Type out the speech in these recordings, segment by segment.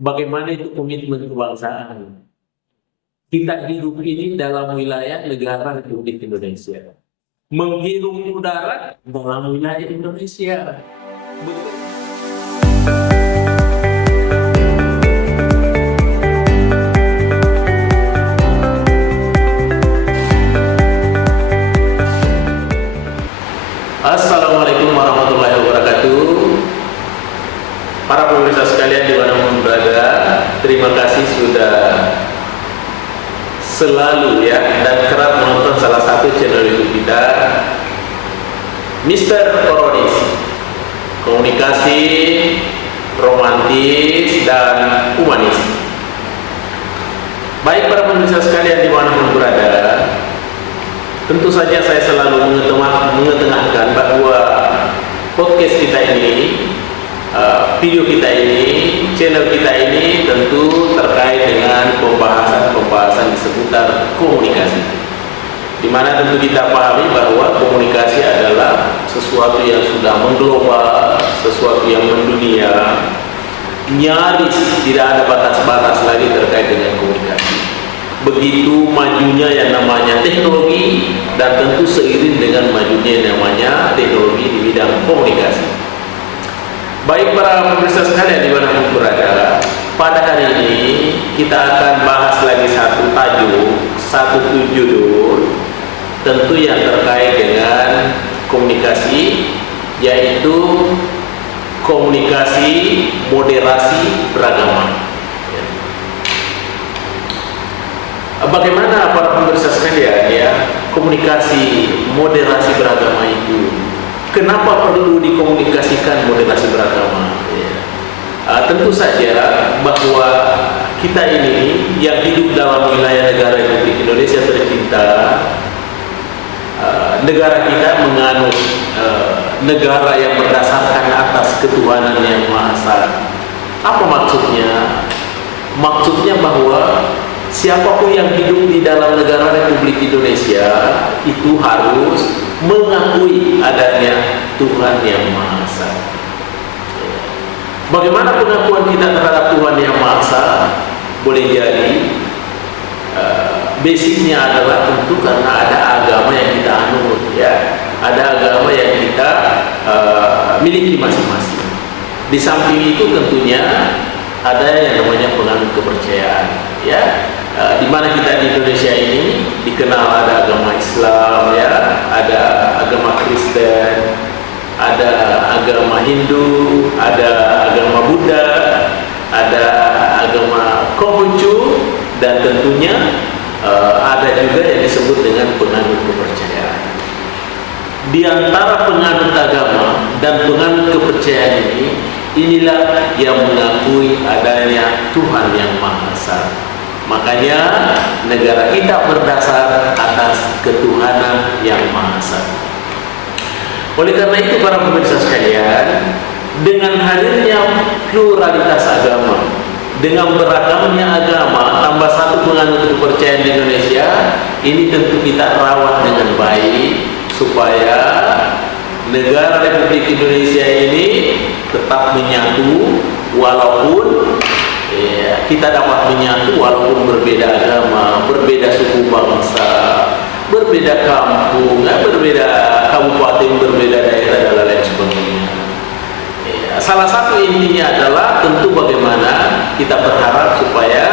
Bagaimana itu komitmen kebangsaan? Kita hidup ini dalam wilayah negara Republik Indonesia. Menghirup udara dalam wilayah Indonesia. Assalamualaikum warahmatullahi wabarakatuh. Para pemirsa sekalian dimanapun berada, terima kasih sudah selalu dan kerap menonton salah satu channel YouTube kita, Mr. Koronis, komunikasi romantis dan humanis. Baik para pemirsa sekalian dimanapun berada, tentu saja saya selalu mengetengahkan bahwa podcast kita ini, video kita ini, channel kita ini tentu terkait dengan pembahasan di seputar komunikasi. Di mana tentu kita pahami bahwa komunikasi adalah sesuatu yang sudah mengglobal, sesuatu yang mendunia, nyaris tidak ada batas-batas lagi terkait dengan komunikasi. Begitu majunya yang namanya teknologi, dan tentu seiring dengan majunya yang namanya teknologi di bidang komunikasi. Baik para pemirsa sekalian dimanapun berada, pada hari ini kita akan bahas lagi satu tajuk, satu judul, tentu yang terkait dengan komunikasi, yaitu komunikasi moderasi beragama. Bagaimana para pemirsa sekalian komunikasi moderasi beragama itu? Kenapa perlu dikomunikasikan moderasi beragama? Tentu saja bahwa kita ini yang hidup dalam wilayah negara Republik Indonesia tercinta, negara kita menganut negara yang berdasarkan atas ketuhanan yang Maha Esa. Apa maksudnya? Maksudnya bahwa siapapun yang hidup di dalam negara Republik Indonesia itu harus mengakui adanya Tuhan yang Maha Esa. Bagaimana pengakuan kita terhadap Tuhan yang Maha Esa? Boleh jadi basicnya adalah tentu karena ada agama yang kita anut, ada agama yang kita miliki masing-masing. Di samping itu tentunya ada yang namanya penganut kepercayaan, di mana kita di Indonesia ini dikenal ada agama Islam, ada agama Kristen, ada agama Hindu, ada agama Buddha, ada agama Konghucu, dan tentunya ada juga yang disebut dengan penganut kepercayaan. Di antara penganut agama dan penganut kepercayaan ini, inilah yang mengakui adanya Tuhan yang Maha Esa. Makanya negara kita berdasar atas ketuhanan yang Maha Esa. Oleh karena itu para pemirsa sekalian, dengan hadirnya pluralitas agama, dengan beragamnya agama, tambah satu penganut kepercayaan di Indonesia, ini tentu kita rawat dengan baik supaya negara Republik Indonesia ini tetap menyatu, walaupun kita dapat menyatu walaupun berbeda agama, berbeda suku bangsa, berbeda kampung, berbeda kabupaten, berbeda daerah, dan lain sebagainya. Salah satu intinya adalah tentu bagaimana kita berharap supaya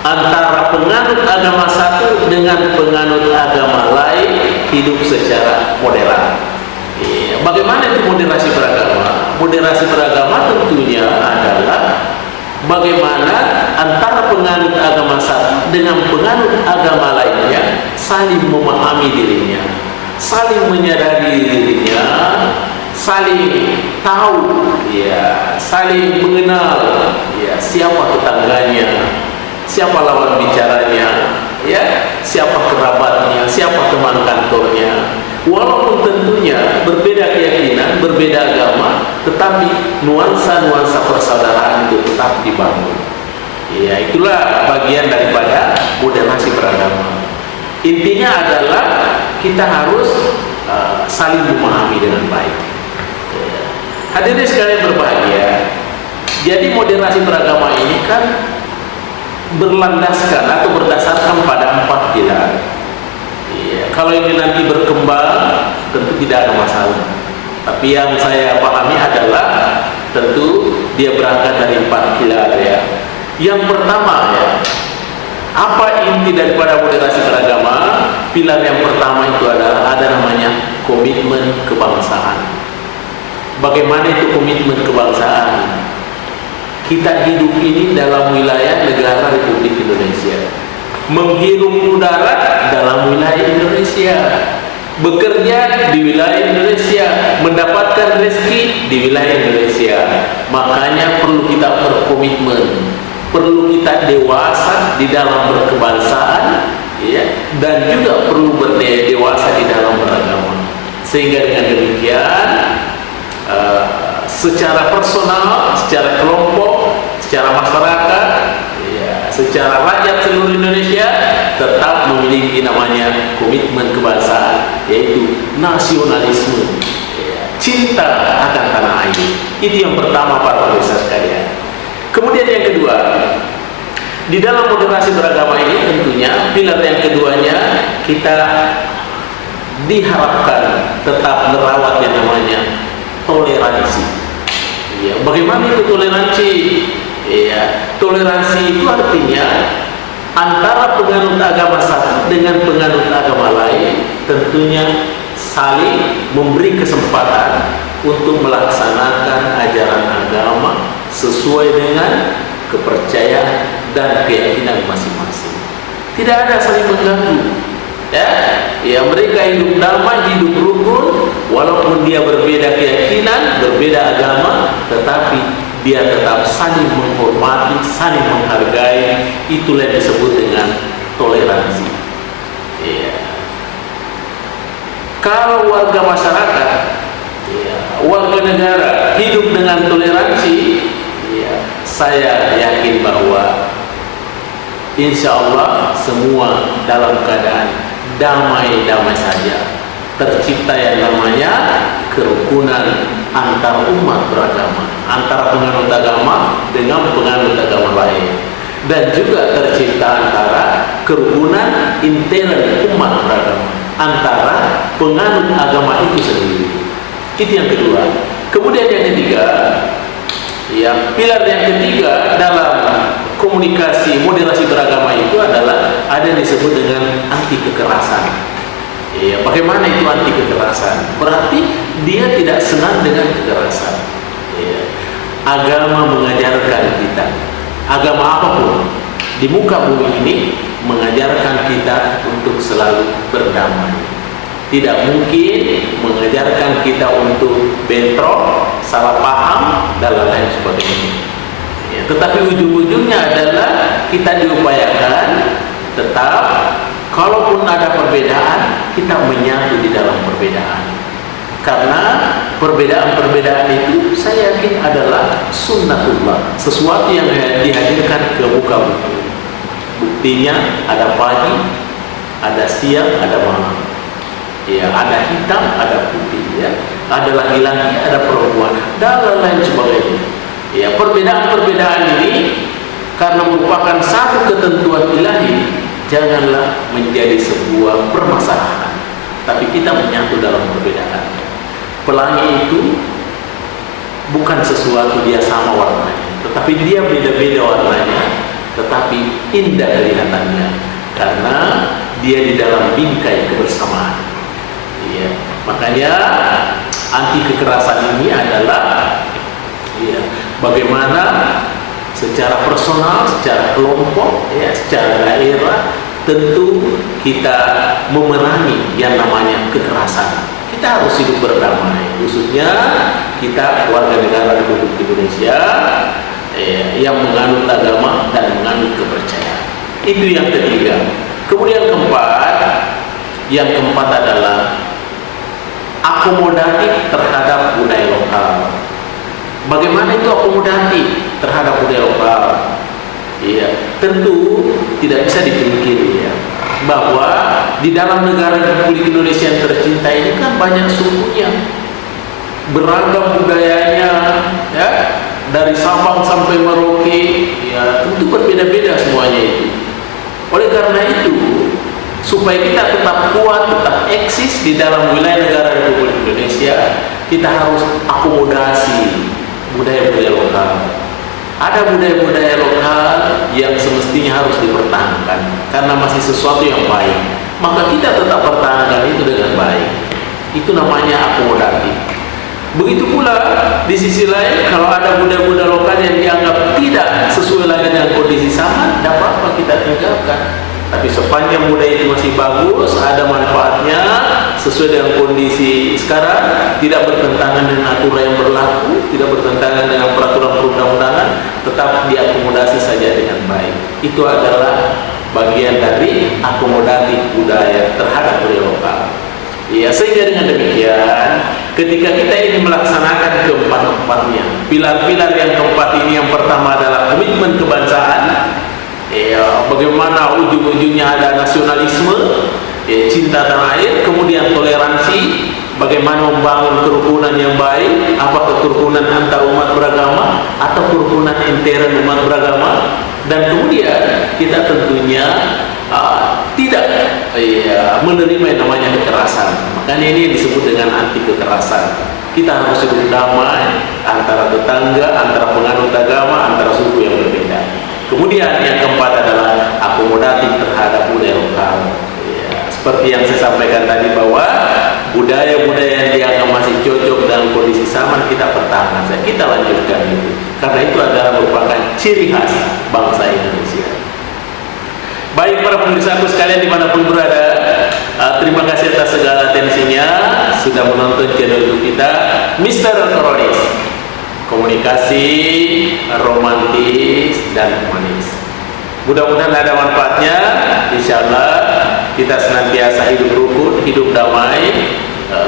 antara penganut agama satu dengan penganut agama lain hidup secara moderat. Bagaimana itu moderasi beragama? Moderasi beragama tentunya adalah bagaimana antara penganut agama satu dengan penganut agama lainnya saling memahami dirinya, saling menyadari dirinya, saling tahu, saling mengenal, siapa tetangganya, siapa lawan bicaranya, siapa kerabatnya, siapa teman kantornya. Walaupun tentunya berbeda keyakinan, berbeda agama, tetapi nuansa-nuansa persaudaraan itu tetap dibangun. Itulah bagian daripada moderasi beragama. Intinya adalah kita harus saling memahami dengan baik. Hadirin sekalian berbahagia, Jadi moderasi beragama ini kan berlandaskan atau berdasarkan pada 4 pilar. Iya, kalau ini nanti berkembang tentu tidak ada masalah. Tapi yang saya pahami adalah tentu dia berangkat dari 4 pilar ya. Yang pertama ya, apa inti daripada moderasi beragama? Pilar yang pertama itu adalah ada namanya komitmen kebangsaan. Bagaimana itu komitmen kebangsaan? Kita hidup ini dalam wilayah negara Republik Indonesia, menghirup udara dalam wilayah Indonesia, bekerja di wilayah Indonesia, mendapatkan rezeki di wilayah Indonesia. Makanya perlu kita berkomitmen, perlu kita dewasa di dalam berkebangsaan, ya, dan juga perlu berdewasa di dalam beragama. Sehingga dengan demikian, secara personal, secara kelompok, secara masyarakat, ya, secara rakyat seluruh Indonesia tetap memiliki namanya komitmen kebangsaan, yaitu nasionalisme, ya, cinta akan tanah air. Itu yang pertama para pemirsa sekalian. Kemudian yang kedua, di dalam moderasi beragama ini tentunya pilar yang keduanya kita diharapkan tetap merawat yang namanya toleransi. Ya, bagaimana itu toleransi? Ya, toleransi itu artinya antara penganut agama satu dengan penganut agama lain tentunya saling memberi kesempatan untuk melaksanakan ajaran agama sesuai dengan kepercayaan dan keyakinan masing-masing. Tidak ada saling mengganggu. Ya, mereka hidup damai, hidup rukun, walaupun dia berbeda keyakinan, berbeda agama, tetapi dia tetap saling menghormati, saling menghargai. Itulah yang disebut dengan toleransi. Ya. Kalau warga masyarakat, ya, warga negara hidup dengan toleransi, ya, saya yakin bahwa insya Allah semua dalam keadaan damai-damai saja, tercipta yang namanya kerukunan antar umat beragama, antara penganut agama dengan penganut agama lain, dan juga tercipta antara kerukunan intern umat beragama antara penganut agama itu sendiri. Itu yang kedua. Kemudian yang ketiga, ya, pilar yang ketiga dalam komunikasi moderasi beragama itu adalah ada yang disebut dengan anti kekerasan. Ya, bagaimana itu anti kekerasan? Berarti dia tidak senang dengan kekerasan. Ya, agama mengajarkan kita, agama apapun di muka bumi ini mengajarkan kita untuk selalu berdamai. Tidak mungkin mengajarkan kita untuk bentrok, salah paham, dan lain sebagainya. Ya, tetapi ujung-ujungnya adalah kita diupayakan tetap, kalaupun ada perbedaan, kita menyatu di dalam perbedaan. Karena perbedaan-perbedaan itu saya yakin adalah sunnatullah, sesuatu yang dihadirkan ke muka bumi. Buktinya ada pagi, ada siang, ada malam. Ya, ada hitam, ada putih, ya, ada laki-laki, ada perempuan, dan lain sebagainya. Ya, perbedaan-perbedaan ini karena merupakan satu ketentuan ilahi, janganlah menjadi sebuah permasalahan, tapi kita menyatu dalam perbedaan. Pelangi itu bukan sesuatu dia sama warnanya, tetapi dia beda-beda warnanya, tetapi indah kelihatannya karena dia di dalam bingkai kebersamaan. Ya, makanya anti kekerasan ini adalah, ya, bagaimana secara personal, secara kelompok, ya, secara daerah tentu kita memerangi yang namanya kekerasan. Kita harus hidup berdamai, khususnya kita warga negara Republik Indonesia, ya, yang menganut agama dan menganut kepercayaan. Itu yang ketiga. Kemudian yang keempat adalah akomodatif terhadap budaya lokal. Bagaimana itu akomodatif terhadap budaya lokal? Iya, tentu tidak bisa dipungkiri, ya, bahwa di dalam negara Republik Indonesia yang tercinta ini kan banyak sukunya, beragam budayanya, ya, dari Sabang sampai Merauke, ya tentu berbeda-beda semuanya itu. Oleh karena itu, supaya kita tetap kuat, tetap eksis di dalam wilayah negara Republik Indonesia, kita harus akomodasi budaya-budaya lokal. Ada budaya-budaya lokal yang semestinya harus dipertahankan karena masih sesuatu yang baik. Maka kita tetap pertahankan itu dengan baik. Itu namanya akomodatif. Begitu pula di sisi lain, kalau ada budaya-budaya lokal yang dianggap tidak sesuai lagi dengan kondisi zaman, tidak apa-apa kita tinggalkan. Tapi sepanjang budaya itu masih bagus, ada manfaatnya, sesuai dengan kondisi sekarang, tidak bertentangan dengan aturan yang berlaku, tidak bertentangan dengan peraturan perundang-undangan, tetap diakomodasi saja dengan baik. Itu adalah bagian dari akomodatif budaya terhadap budaya lokal. Ya, sehingga dengan demikian, ketika kita ingin melaksanakan keempat-empatnya, pilar-pilar yang keempat ini, yang pertama adalah komitmen kebangsaan. Ya, bagaimana ujung-ujungnya ada nasionalisme, ya, cinta tanah air, kemudian toleransi, bagaimana membangun kerukunan yang baik, apakah kerukunan antar umat beragama atau kerukunan intern umat beragama, dan kemudian kita tentunya tidak menerima yang namanya kekerasan. Makanya ini disebut dengan anti kekerasan. Kita harus hidup damai antara tetangga, antara penganut agama, antara suku yang berbeda. Kemudian yang keempat adalah akomodatif terhadap budaya lokal. Ya, seperti yang saya sampaikan tadi bahwa budaya-budaya yang dianggap masih cocok dalam kondisi zaman kita pertahankan, kita lanjutkan itu. Karena itu adalah merupakan ciri khas bangsa Indonesia. Baik para pemirsaku sekalian dimanapun berada, terima kasih atas segala atensinya sudah menonton channel YouTube kita, Mr. Koronis. Komunikasi romantis dan humanis. Mudah-mudahan ada manfaatnya. Insya Allah kita senantiasa hidup rukun, hidup damai,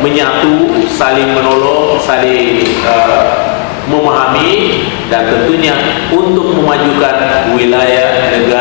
menyatu, saling menolong, saling memahami, dan tentunya untuk memajukan wilayah negara